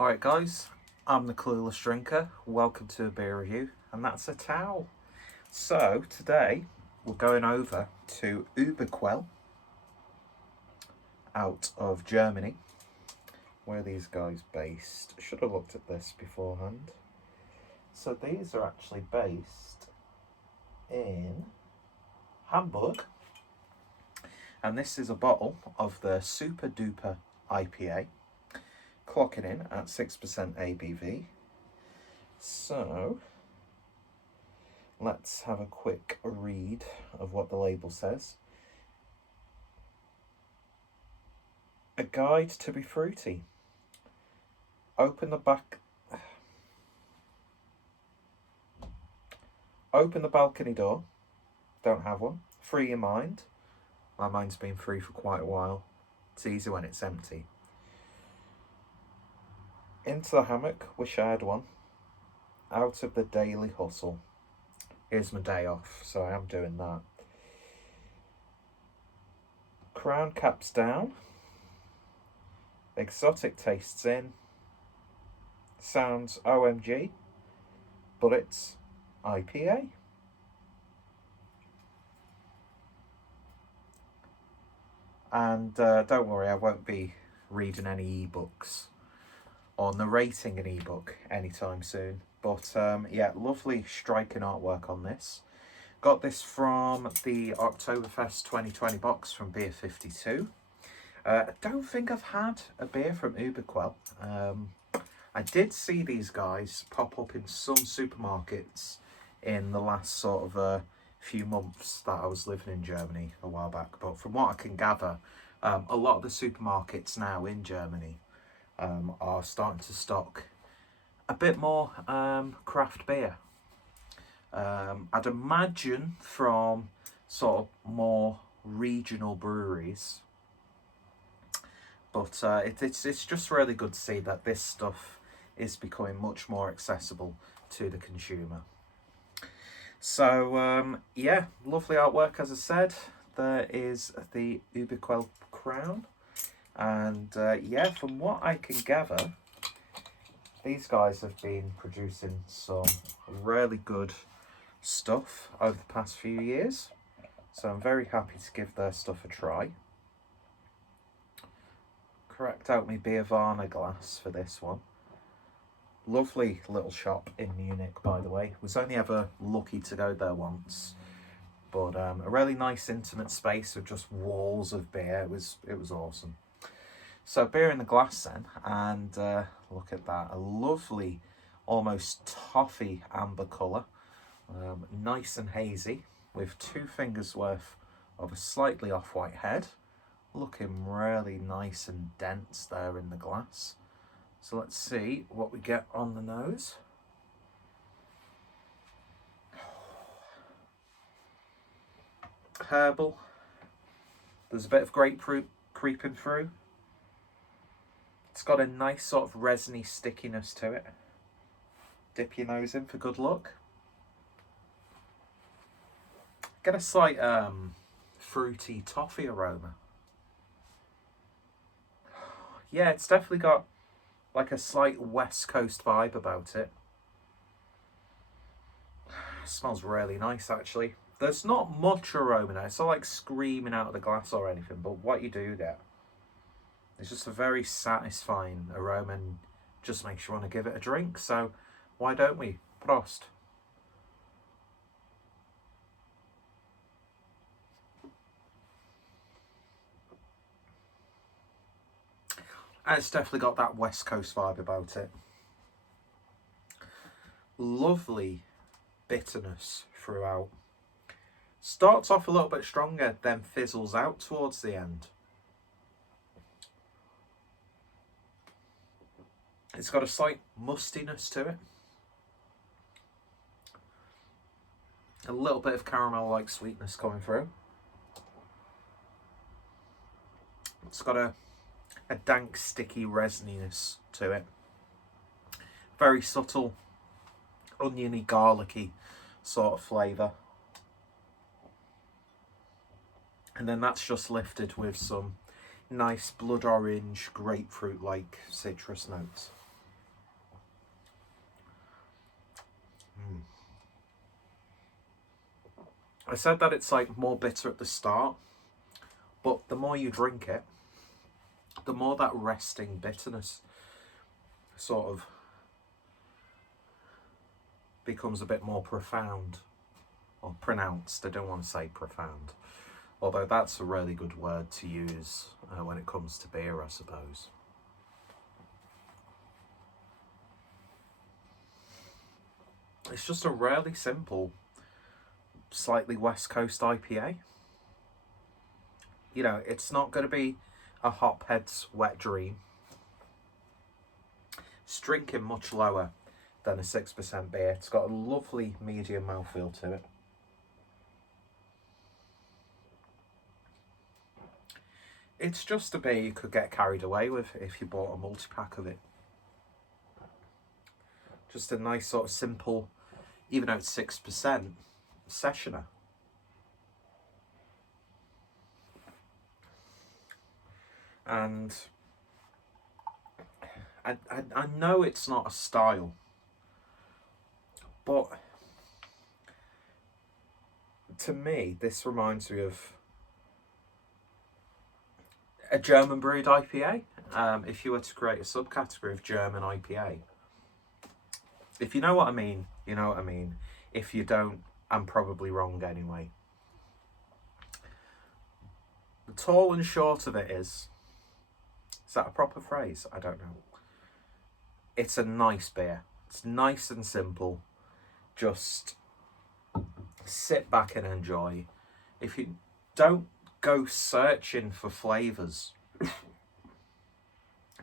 Alright guys, I'm the Clueless Drinker, welcome to a beer review, and that's a towel. So today we're going over to ÜberQuell out of Germany. Where are these guys based? Should have looked at this beforehand. So these are actually based in Hamburg, and this is a bottle of the Supadupa IPA, clocking in at 6% ABV. So let's have a quick read of what the label says. A guide to be fruity. Open the balcony door. Don't have one. Free your mind. My mind's been free for quite a while. It's easy when it's empty. Into the hammock, wish I had one. Out of the daily hustle. Here's my day off, so I am doing that. Crown caps down. Exotic tastes in. Sounds OMG, but it's IPA. And don't worry, I won't be reading any ebooks or narrating an ebook anytime soon. But yeah, lovely striking artwork on this. Got this from the Oktoberfest 2020 box from Beer 52. I don't think I've had a beer from ÜberQuell. I did see these guys pop up in some supermarkets in the last sort of few months that I was living in Germany a while back. But from what I can gather, a lot of the supermarkets now in Germany are starting to stock a bit more craft beer. I'd imagine from sort of more regional breweries. But it's just really good to see that this stuff is becoming much more accessible to the consumer. So yeah, lovely artwork as I said. There is the ÜberQuell crown. And yeah, from what I can gather, these guys have been producing some really good stuff over the past few years. So I'm very happy to give their stuff a try. Cracked out my Beer Varna glass for this one. Lovely little shop in Munich, by the way. Was only ever lucky to go there once. But a really nice intimate space with just walls of beer. It was awesome. So beer in the glass then, and look at that. A lovely, almost toffee amber colour. Nice and hazy, with 2 fingers worth of a slightly off-white head. Looking really nice and dense there in the glass. So let's see what we get on the nose. Herbal. There's a bit of grapefruit creeping through. It's got a nice sort of resiny stickiness to it. Dip your nose in for good luck. Get a slight fruity toffee aroma. Yeah, it's definitely got like a slight West Coast vibe about it. Smells really nice actually. There's not much aroma now. It's not like screaming out of the glass or anything, but what you do get is just a very satisfying aroma and just makes you want to give it a drink. So why don't we? Prost. And it's definitely got that West Coast vibe about it. Lovely bitterness throughout. Starts off a little bit stronger, then fizzles out towards the end. It's got a slight mustiness to it. A little bit of caramel-like sweetness coming through. It's got a dank, sticky resininess to it. Very subtle, oniony, garlicky sort of flavour. And then that's just lifted with some nice blood orange, grapefruit-like citrus notes. I said that it's like more bitter at the start, but the more you drink it, the more that resting bitterness sort of becomes a bit more profound, or pronounced. I don't want to say profound, although that's a really good word to use when it comes to beer, I suppose. It's just a really simple, slightly West Coast IPA. You know, it's not going to be a hophead's wet dream. It's drinking much lower than a 6% beer. It's got a lovely medium mouthfeel to it. It's just a beer you could get carried away with if you bought a multi-pack of it. Just a nice sort of simple, even though it's 6%, sessioner. And I know it's not a style, but to me, this reminds me of a German brewed IPA. If you were to create a subcategory of German IPA. If you know what I mean, you know what I mean. If you don't, I'm probably wrong anyway. The tall and short of it is that a proper phrase? I don't know. It's a nice beer. It's nice and simple. Just sit back and enjoy. If you don't go searching for flavours,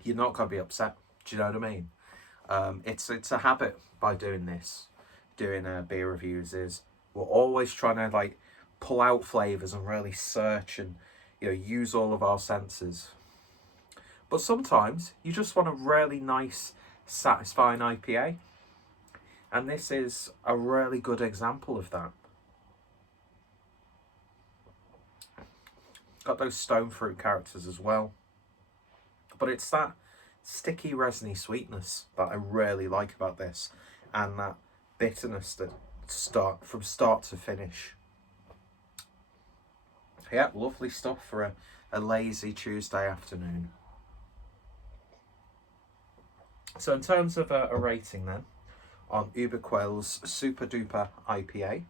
you're not going to be upset. Do you know what I mean? It's a habit by doing this, doing beer reviews, is we're always trying to like pull out flavours and really search and, you know, use all of our senses. But sometimes you just want a really nice, satisfying IPA. And this is a really good example of that. Got those stone fruit characters as well. But it's that sticky, resiny sweetness that I really like about this. And that bitterness that from start to finish. Yeah, lovely stuff for a lazy Tuesday afternoon. So in terms of a rating then, on ÜberQuell's Supadupa IPA,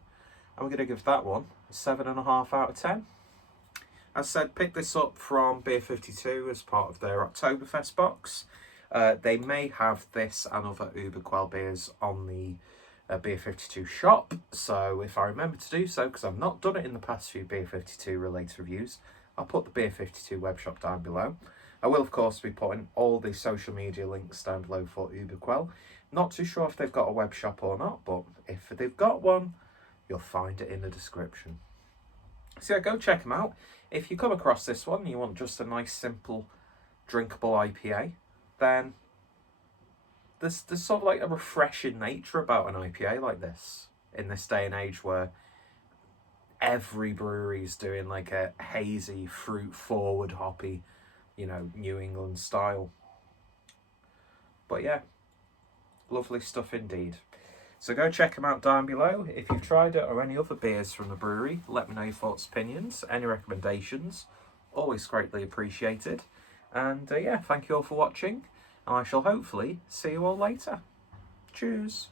I'm going to give that one a 7.5 out of 10. As I said, pick this up from Beer 52 as part of their Oktoberfest box. They may have this and other ÜberQuell beers on the Beer 52 shop, so if I remember to do so, because I've not done it in the past few Beer 52 related reviews, I'll put the Beer 52 web shop down below. I will, of course, be putting all the social media links down below for ÜberQuell. Not too sure if they've got a web shop or not, but if they've got one, you'll find it in the description. So yeah, go check them out. If you come across this one and you want just a nice, simple, drinkable IPA, then there's sort of like a refreshing nature about an IPA like this in this day and age where every brewery is doing like a hazy, fruit-forward, hoppy, you know, New England style. But yeah, lovely stuff indeed. So go check them out down below. If you've tried it or any other beers from the brewery, let me know your thoughts, opinions, any recommendations. Always greatly appreciated. And yeah, thank you all for watching. And I shall hopefully see you all later. Cheers.